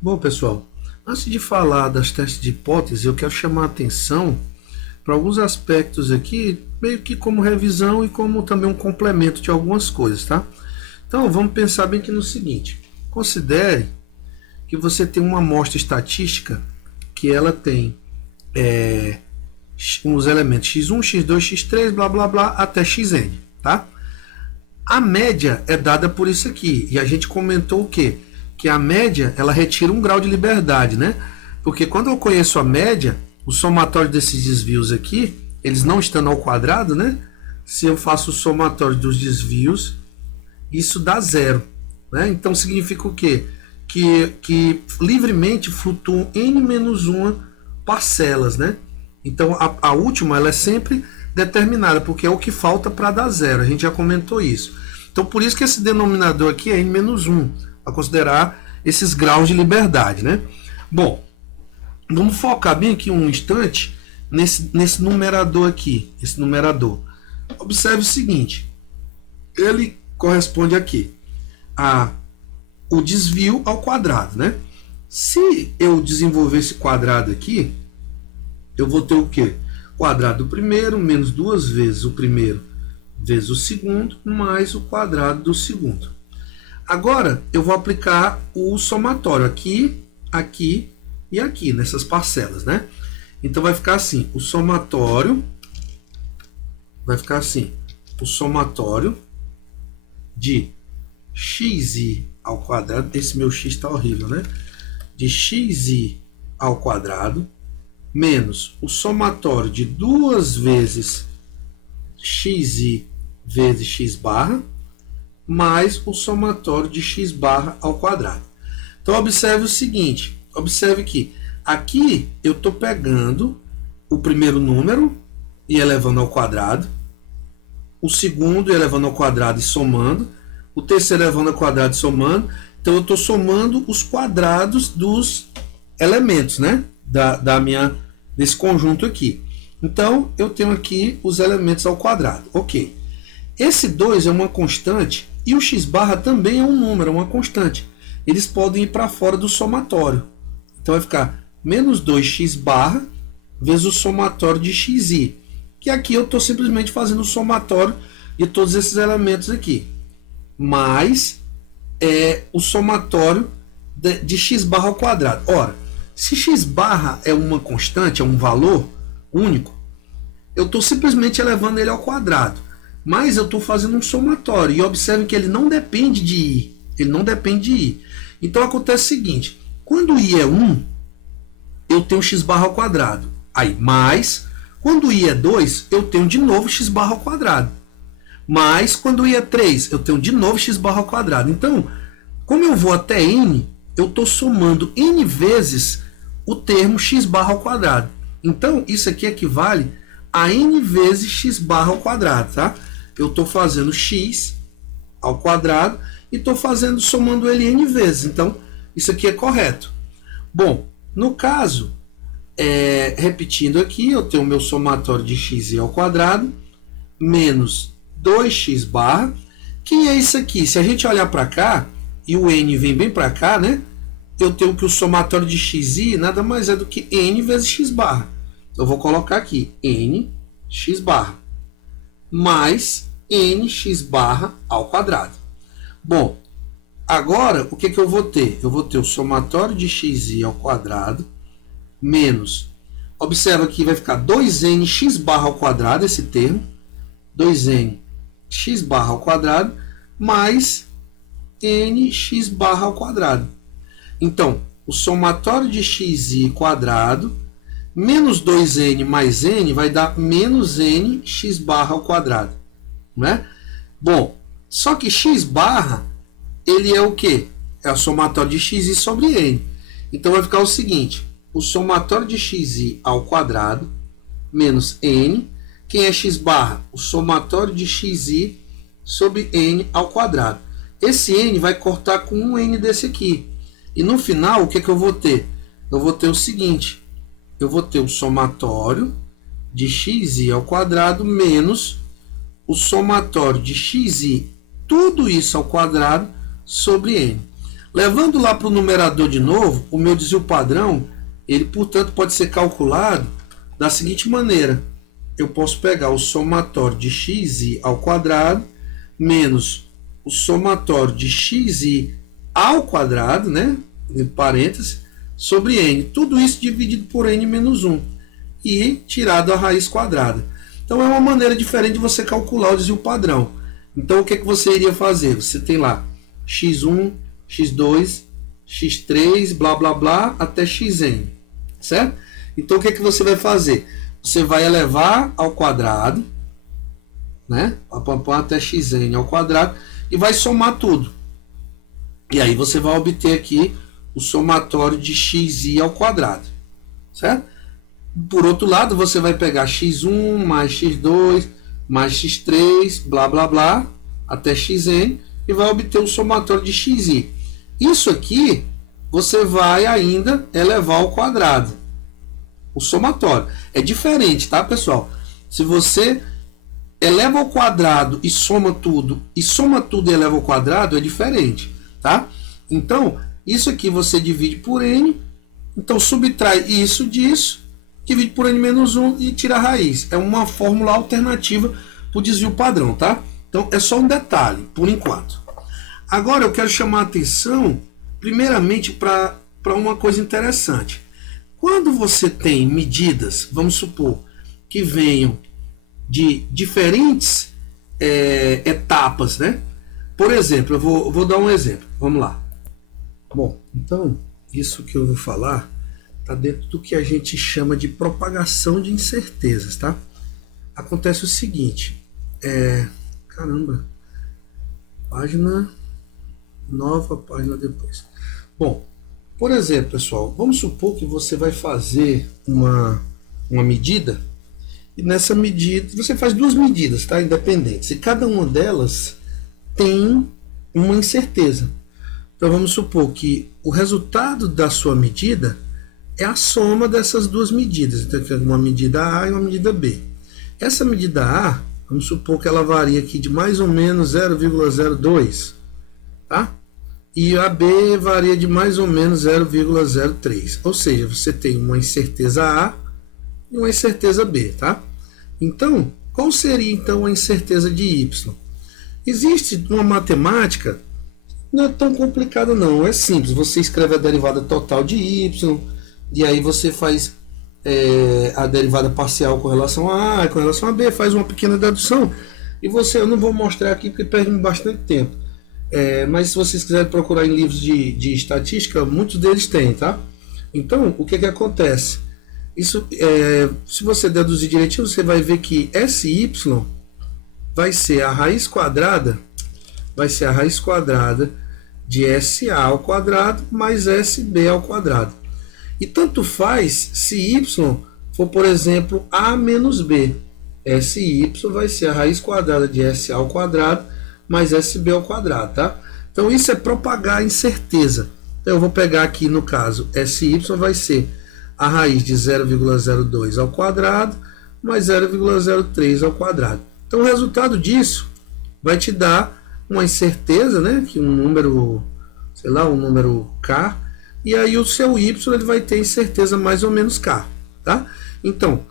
Bom, pessoal, antes de falar das testes de hipótese, eu quero chamar a atenção para alguns aspectos aqui, meio que como revisão e como também um complemento de algumas coisas, tá? Então, vamos pensar bem aqui no seguinte: considere que você tem uma amostra estatística que ela tem uns elementos x1, x2, x3, blá blá blá, até xn, tá? A média é dada por isso aqui. E a gente comentou o quê? Que a média, ela retira um grau de liberdade, né? Porque quando eu conheço a média, o somatório desses desvios aqui, eles não estando ao quadrado, né? Se eu faço o somatório dos desvios, isso dá zero, né? Então significa o quê? Que livremente flutuam n-1 parcelas, né? Então a última, ela é sempre determinada, porque é o que falta para dar zero. A gente já comentou isso. Então, por isso que esse denominador aqui é n-1, a considerar esses graus de liberdade, né? Bom, vamos focar bem aqui um instante nesse numerador aqui, esse numerador. Observe o seguinte, ele corresponde aqui a o desvio ao quadrado, né? Se eu desenvolver esse quadrado aqui, eu vou ter o quê? Quadrado do primeiro menos duas vezes o primeiro vezes o segundo mais o quadrado do segundo. Agora eu vou aplicar o somatório aqui, aqui e aqui nessas parcelas, né? Então vai ficar assim, o somatório vai ficar assim, o somatório de xi ao quadrado, esse meu x está horrível, né? De xi ao quadrado menos o somatório de duas vezes xi vezes x barra mais o somatório de x barra ao quadrado. Então observe o seguinte, observe que aqui eu estou pegando o primeiro número e elevando ao quadrado, o segundo elevando ao quadrado e somando, o terceiro elevando ao quadrado e somando. Então eu estou somando os quadrados dos elementos, né? Desse conjunto aqui. Então eu tenho aqui os elementos ao quadrado. Ok. Esse 2 é uma constante e o x barra também é um número, uma constante. Eles podem ir para fora do somatório. Então vai ficar menos 2x barra vezes o somatório de xi. Que aqui eu estou simplesmente fazendo o somatório de todos esses elementos aqui. Mais o somatório de x barra ao quadrado. Ora, se x barra é uma constante, é um valor único, eu estou simplesmente elevando ele ao quadrado. Mas eu estou fazendo um somatório. E observe que ele não depende de i. Ele não depende de i. Então acontece o seguinte. Quando i é 1, eu tenho x barra ao quadrado. Aí, mais, quando i é 2, eu tenho de novo x barra ao quadrado. Mais, quando i é 3, eu tenho de novo x barra ao quadrado. Então, como eu vou até n, eu estou somando n vezes o termo x barra ao quadrado. Então, isso aqui equivale a n vezes x barra ao quadrado, tá? Eu estou fazendo x ao quadrado e estou somando ele n vezes. Então, isso aqui é correto. Bom, no caso, repetindo aqui, eu tenho o meu somatório de x ao quadrado menos 2x barra. Que é isso aqui? Se a gente olhar para cá, e o n vem bem para cá, né? Eu tenho que o somatório de xi nada mais é do que n vezes x barra. Eu vou colocar aqui n x barra mais nx barra ao quadrado. Bom, agora o que eu vou ter? Eu vou ter o somatório de xi ao quadrado menos, observa que vai ficar 2n x barra ao quadrado, esse termo, 2n x barra ao quadrado mais nx barra ao quadrado. Então, o somatório de xi quadrado menos 2n mais n vai dar menos n x barra ao quadrado. Né? Bom, só que x barra, ele é o quê? É o somatório de xi sobre n. Então vai ficar o seguinte, o somatório de xi ao quadrado menos n. Quem é x barra? O somatório de xi sobre n ao quadrado. Esse n vai cortar com um n desse aqui. E no final, o que eu vou ter? Eu vou ter o seguinte, eu vou ter o somatório de xi ao quadrado menos o somatório de xi, tudo isso ao quadrado, sobre n. Levando lá para o numerador de novo, o meu desvio padrão, ele, portanto, pode ser calculado da seguinte maneira. Eu posso pegar o somatório de xi ao quadrado menos o somatório de xi ao quadrado, né, em parênteses, sobre n. Tudo isso dividido por n menos 1 e tirado a raiz quadrada. Então é uma maneira diferente de você calcular o desvio padrão. Então o que você iria fazer? Você tem lá x1, x2, x3, blá blá blá, até xn, certo? Então o que você vai fazer? Você vai elevar ao quadrado, né? Até xn ao quadrado e vai somar tudo. E aí você vai obter aqui o somatório de xi ao quadrado, certo? Por outro lado, você vai pegar x1 mais x2 mais x3, blá blá blá, até xn, e vai obter o somatório de xi. Isso aqui você vai ainda elevar ao quadrado. O somatório é diferente, tá, pessoal? Se você eleva ao quadrado e soma tudo e eleva ao quadrado, é diferente, tá? Então, isso aqui você divide por n, então subtrai isso disso, divide por n menos 1 e tira a raiz. É uma fórmula alternativa para o desvio padrão, tá? Então, é só um detalhe, por enquanto. Agora, eu quero chamar a atenção, primeiramente, para uma coisa interessante. Quando você tem medidas, vamos supor, que venham de diferentes etapas, né? Por exemplo, eu vou dar um exemplo. Vamos lá. Bom, então, isso que eu vou falar está dentro do que a gente chama de propagação de incertezas, tá? Acontece o seguinte, caramba, página nova, página depois. Bom, por exemplo, pessoal, vamos supor que você vai fazer uma medida, e nessa medida, você faz duas medidas, tá? Independentes, e cada uma delas tem uma incerteza. Então vamos supor que o resultado da sua medida é a soma dessas duas medidas. Então aqui é uma medida A e uma medida B. Essa medida A, vamos supor que ela varia aqui de mais ou menos 0,02, tá? E a B varia de mais ou menos 0,03. Ou seja, você tem uma incerteza A e uma incerteza B, tá? Então, qual seria então a incerteza de Y? Existe uma matemática, não é tão complicada não, é simples. Você escreve a derivada total de Y, e aí você faz a derivada parcial com relação a A e com relação a B, faz uma pequena dedução, e eu não vou mostrar aqui porque perde bastante tempo. Mas se vocês quiserem procurar em livros de estatística, muitos deles têm, tá? Então, o que acontece? Isso, se você deduzir direitinho, você vai ver que SY vai ser a raiz quadrada de SA ao quadrado mais SB ao quadrado. E tanto faz se Y for, por exemplo, A menos B. SY vai ser a raiz quadrada de SA ao quadrado mais SB ao quadrado, tá? Então isso é propagar a incerteza. Então eu vou pegar aqui no caso, SY vai ser a raiz de 0,02 ao quadrado mais 0,03 ao quadrado. Então o resultado disso vai te dar uma incerteza, né? Que um número, sei lá, um número K, e aí o seu Y ele vai ter incerteza mais ou menos K, tá? Então,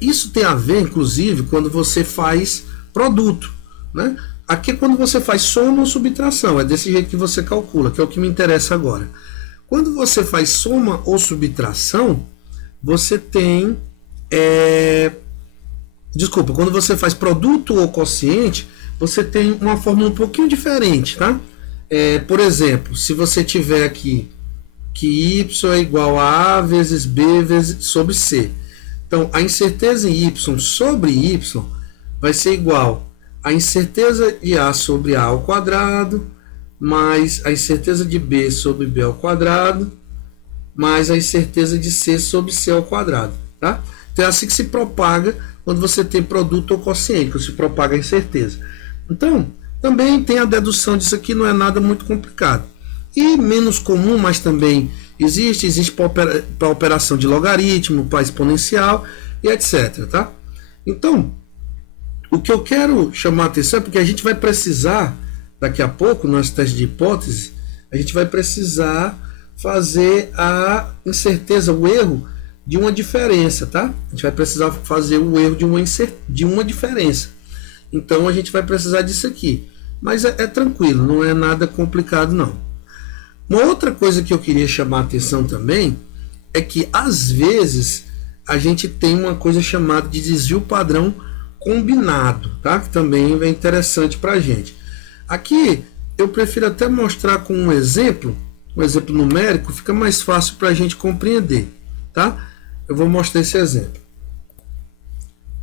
isso tem a ver, inclusive, quando você faz produto, né? Aqui é quando você faz soma ou subtração, é desse jeito que você calcula, que é o que me interessa agora. Quando você faz soma ou subtração, você tem... quando você faz produto ou quociente, você tem uma fórmula um pouquinho diferente, tá? Por exemplo, se você tiver aqui que y é igual a A vezes B vezes sobre C. Então, a incerteza em y sobre y vai ser igual a incerteza de A sobre A ao quadrado, mais a incerteza de B sobre B ao quadrado, mais a incerteza de C sobre C ao quadrado, tá? Então, é assim que se propaga quando você tem produto ou quociente, que se propaga a incerteza. Então, também tem a dedução disso aqui, não é nada muito complicado. E menos comum, mas também existe para operação de logaritmo, para exponencial e etc. Tá? Então, o que eu quero chamar a atenção é porque a gente vai precisar, daqui a pouco, no nosso teste de hipótese, a gente vai precisar fazer a incerteza, o erro de uma diferença, tá? A gente vai precisar fazer o erro de uma diferença. Então a gente vai precisar disso aqui. Mas é tranquilo, não é nada complicado não. Uma outra coisa que eu queria chamar a atenção também é que às vezes a gente tem uma coisa chamada de desvio padrão combinado, tá? Que também é interessante para a gente. Aqui eu prefiro até mostrar com um exemplo numérico, fica mais fácil para a gente compreender, tá? Eu vou mostrar esse exemplo.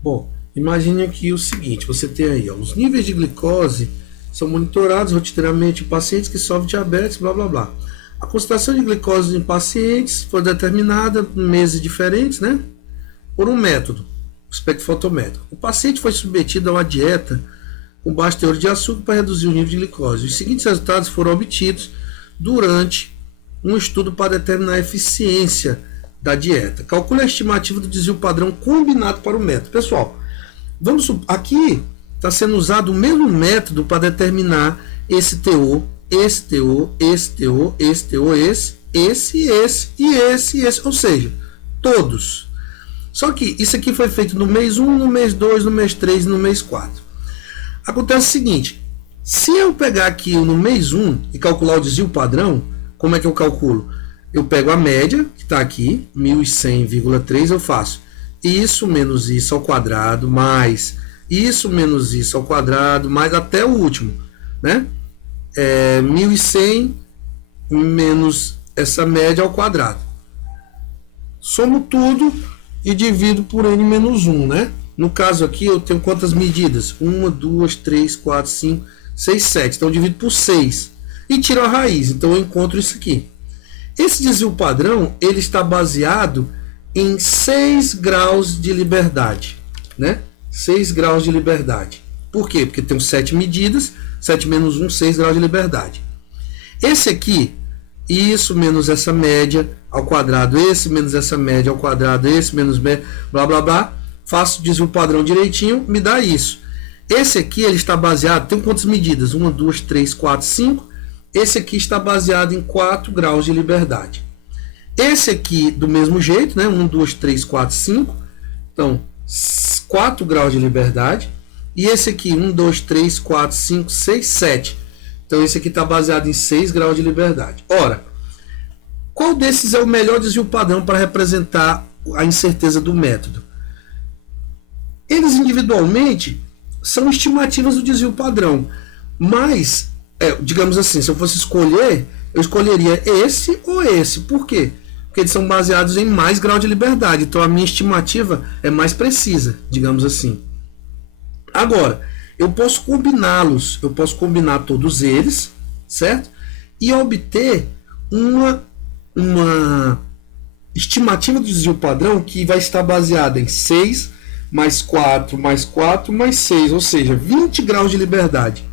Bom, imagine aqui o seguinte, você tem aí, ó, os níveis de glicose são monitorados rotineiramente em pacientes que sofrem diabetes, blá blá blá. A concentração de glicose em pacientes foi determinada em meses diferentes, né? Por um método, o espectrofotométrico. O paciente foi submetido a uma dieta com baixo teor de açúcar para reduzir o nível de glicose. Os seguintes resultados foram obtidos durante um estudo para determinar a eficiência da dieta. Calcule a estimativa do desvio padrão combinado para o método. Pessoal, aqui está sendo usado o mesmo método para determinar esse teor, esse teor, esse teor, esse teor, esse, ou seja, todos. Só que isso aqui foi feito no mês 1, no mês 2, no mês 3 e no mês 4. Acontece o seguinte, se eu pegar aqui no mês 1 e calcular o desvio padrão, como é que eu calculo? Eu pego a média, que está aqui, 1100,3, eu faço isso menos isso ao quadrado, mais isso menos isso ao quadrado, mais até o último, né? 1100 menos essa média ao quadrado. Somo tudo e divido por n menos 1, né? No caso aqui eu tenho quantas medidas? 1, 2, 3, 4, 5, 6, 7. Então eu divido por 6 e tiro a raiz. Então eu encontro isso aqui. Esse desvio padrão ele está baseado em 6 graus de liberdade, né? 6 graus de liberdade. Por quê? Porque tem 7 medidas, 7 menos 1, 6 graus de liberdade. Esse aqui, isso menos essa média ao quadrado, esse menos essa média ao quadrado, esse menos média, blá blá blá, faço o desvio padrão direitinho, me dá isso. Esse aqui ele está baseado, tem quantas medidas? 1, 2, 3, 4, 5. Esse aqui está baseado em 4 graus de liberdade. Esse aqui do mesmo jeito, né? 1, 2, 3, 4, 5. Então, 4 graus de liberdade. E esse aqui, 1, 2, 3, 4, 5, 6, 7. Então, esse aqui está baseado em 6 graus de liberdade. Ora, qual desses é o melhor desvio padrão para representar a incerteza do método? Eles individualmente são estimativas do desvio padrão. Mas, digamos assim, se eu fosse escolher, eu escolheria esse ou esse. Por quê? Porque eles são baseados em mais grau de liberdade. Então, a minha estimativa é mais precisa, digamos assim. Agora, eu posso combiná-los, eu posso combinar todos eles, certo? E obter uma estimativa do desvio padrão que vai estar baseada em 6 mais 4 mais 4 mais 6, ou seja, 20 graus de liberdade.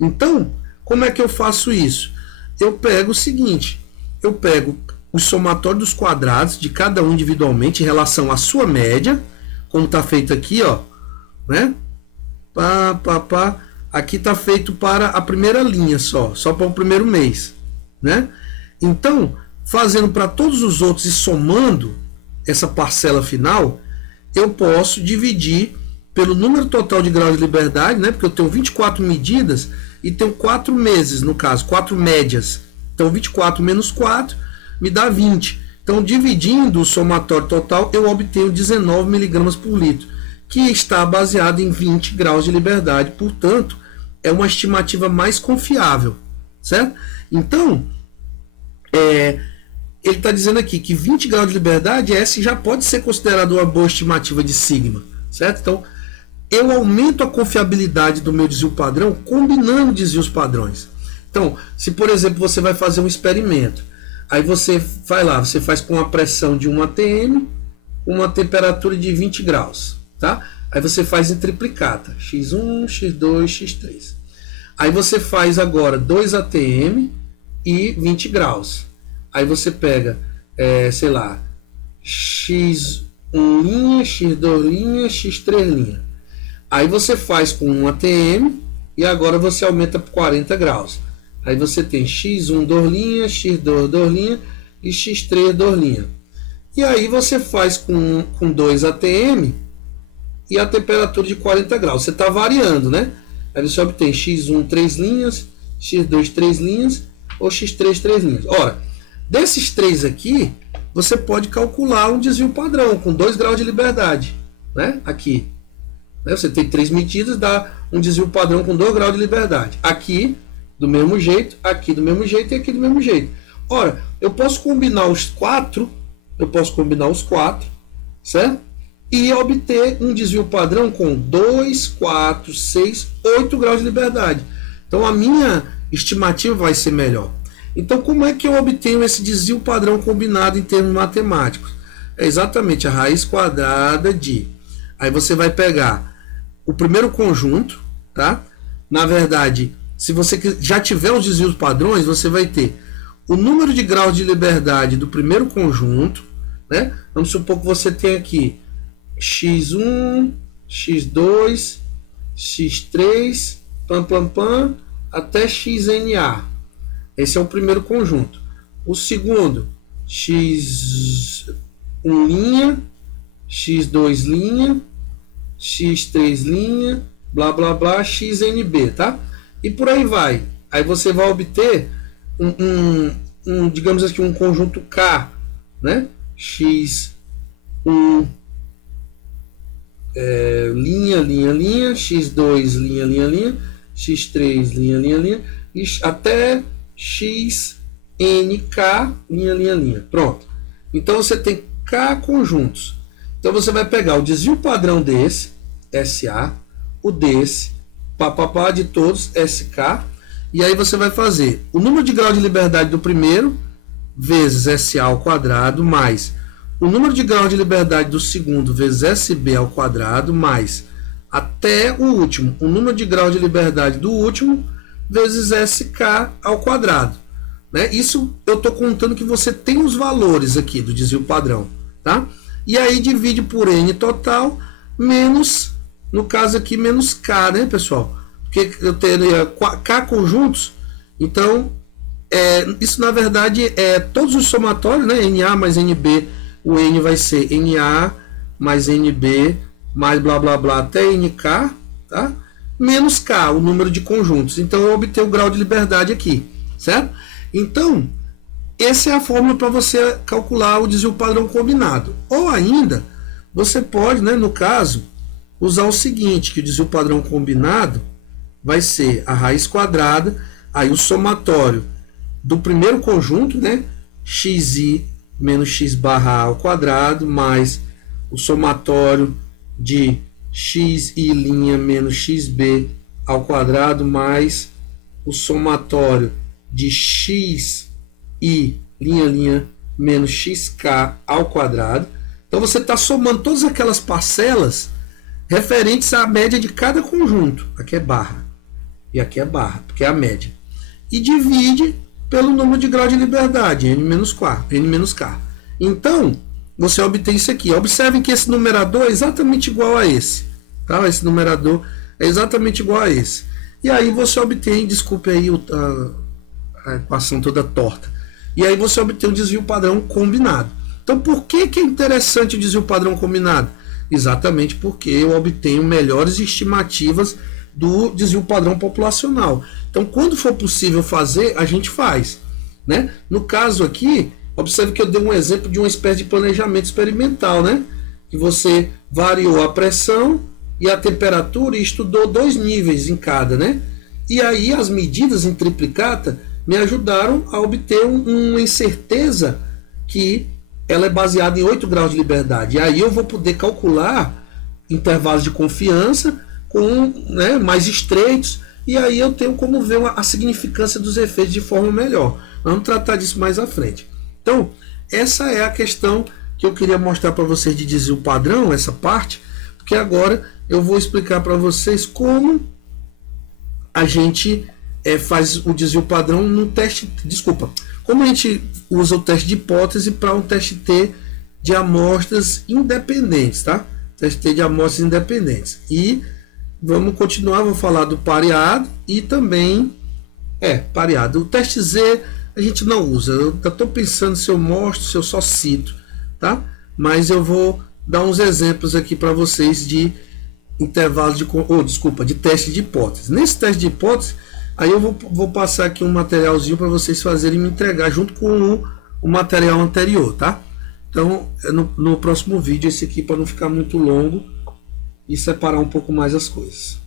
Então, como é que eu faço isso? Eu pego o seguinte, eu pego o somatório dos quadrados de cada um individualmente em relação à sua média, como está feito aqui, ó, né? Aqui está feito para a primeira linha só para o primeiro mês, né? Então, fazendo para todos os outros e somando essa parcela final, eu posso dividir pelo número total de graus de liberdade, né? Porque eu tenho 24 medidas e tenho 4 meses, no caso, 4 médias. Então, 24 menos 4 me dá 20. Então, dividindo o somatório total, eu obtenho 19 miligramas por litro, que está baseado em 20 graus de liberdade. Portanto, é uma estimativa mais confiável, certo? Então, ele está dizendo aqui que 20 graus de liberdade essa já pode ser considerado uma boa estimativa de sigma, certo? Então, eu aumento a confiabilidade do meu desvio padrão combinando desvios padrões. Então, se por exemplo você vai fazer um experimento, aí você vai lá, você faz com uma pressão de 1 atm, uma temperatura de 20 graus, tá? Aí você faz em triplicata, x1, x2, x3. Aí você faz agora 2 atm e 20 graus. Aí você pega, sei lá, x1 linha, x2 linha, x3 linha. Aí você faz com 1 atm e agora você aumenta por 40 graus. Aí você tem x1 dorlinha, x2 dorlinha e x3 dorlinha. E aí você faz com 2 atm e a temperatura de 40 graus. Você está variando, né? Aí você obtém x1 3 linhas, x2 3 linhas ou x3 3 linhas. Ora, desses três aqui, você pode calcular um desvio padrão com 2 graus de liberdade, né? Aqui. Você tem 3 medidas, dá um desvio padrão com 2 graus de liberdade. Aqui, do mesmo jeito, aqui do mesmo jeito e aqui do mesmo jeito. Ora, eu posso combinar os quatro, certo? E obter um desvio padrão com 2, 4, 6, 8 graus de liberdade. Então a minha estimativa vai ser melhor. Então como é que eu obtenho esse desvio padrão combinado em termos matemáticos? É exatamente a raiz quadrada de... Aí você vai pegar o primeiro conjunto, tá? Na verdade, se você já tiver os desvios padrões, você vai ter o número de graus de liberdade do primeiro conjunto, né? Vamos supor que você tem aqui x1, x2, x3, até xNA. Esse é o primeiro conjunto. O segundo, x1 linha, x2 linha, x3 linha, blá blá blá, xNB, tá? E por aí vai. Aí você vai obter digamos aqui, um conjunto K, né? X1 linha, x2 linha, x3 linha, até xNK linha. Pronto. Então você tem K conjuntos. Então você vai pegar o desvio padrão desse, SA, o desse, papapá de todos, SK, e aí você vai fazer o número de grau de liberdade do primeiro vezes SA ao quadrado mais o número de grau de liberdade do segundo vezes SB ao quadrado mais até o último, o número de grau de liberdade do último vezes SK ao quadrado. Né? Isso eu estou contando que você tem os valores aqui do desvio padrão. Tá? E aí divide por N total menos, no caso aqui, menos K, né, pessoal? Porque eu teria K conjuntos, então isso na verdade é todos os somatórios, né? NA mais NB, o N vai ser NA mais NB mais blá blá blá até NK, tá? Menos K, o número de conjuntos. Então eu obtenho o grau de liberdade aqui, certo? Então, essa é a fórmula para você calcular o desvio padrão combinado. Ou ainda, você pode, né, no caso, usar o seguinte, que o desvio padrão combinado vai ser a raiz quadrada, aí o somatório do primeiro conjunto, né, xi menos x barra a ao quadrado, mais o somatório de xi linha menos xb ao quadrado, mais o somatório de xi linha menos xk ao quadrado. Então você está somando todas aquelas parcelas referentes à média de cada conjunto. Aqui é barra e aqui é barra, porque é a média. E divide pelo número de grau de liberdade, n menos k. Então, você obtém isso aqui. Observem que esse numerador é exatamente igual a esse. Tá? Esse numerador é exatamente igual a esse. E aí você obtém, desculpe aí a equação toda torta. E aí você obtém o desvio padrão combinado. Então, por que é interessante o desvio padrão combinado? Exatamente porque eu obtenho melhores estimativas do desvio padrão populacional. Então, quando for possível fazer, a gente faz. Né? No caso aqui, observe que eu dei um exemplo de uma espécie de planejamento experimental, né? Que você variou a pressão e a temperatura e estudou 2 níveis em cada. Né? E aí as medidas em triplicata me ajudaram a obter uma incerteza que ela é baseada em 8 graus de liberdade. E aí eu vou poder calcular intervalos de confiança com, né, mais estreitos, e aí eu tenho como ver a significância dos efeitos de forma melhor. Vamos tratar disso mais à frente. Então, essa é a questão que eu queria mostrar para vocês de desvio padrão, essa parte, porque agora eu vou explicar para vocês como a gente faz o desvio padrão no teste, como a gente usa o teste de hipótese para um teste T de amostras independentes, tá? Teste T de amostras independentes. E vamos continuar, vou falar do pareado e também pareado. O teste Z a gente não usa. Eu estou pensando se eu mostro, se eu só cito, tá? Mas eu vou dar uns exemplos aqui para vocês de intervalos de teste de hipótese. Nesse teste de hipótese, aí eu vou passar aqui um materialzinho para vocês fazerem e me entregar junto com o material anterior, tá? Então, no próximo vídeo, esse aqui para não ficar muito longo e separar um pouco mais as coisas.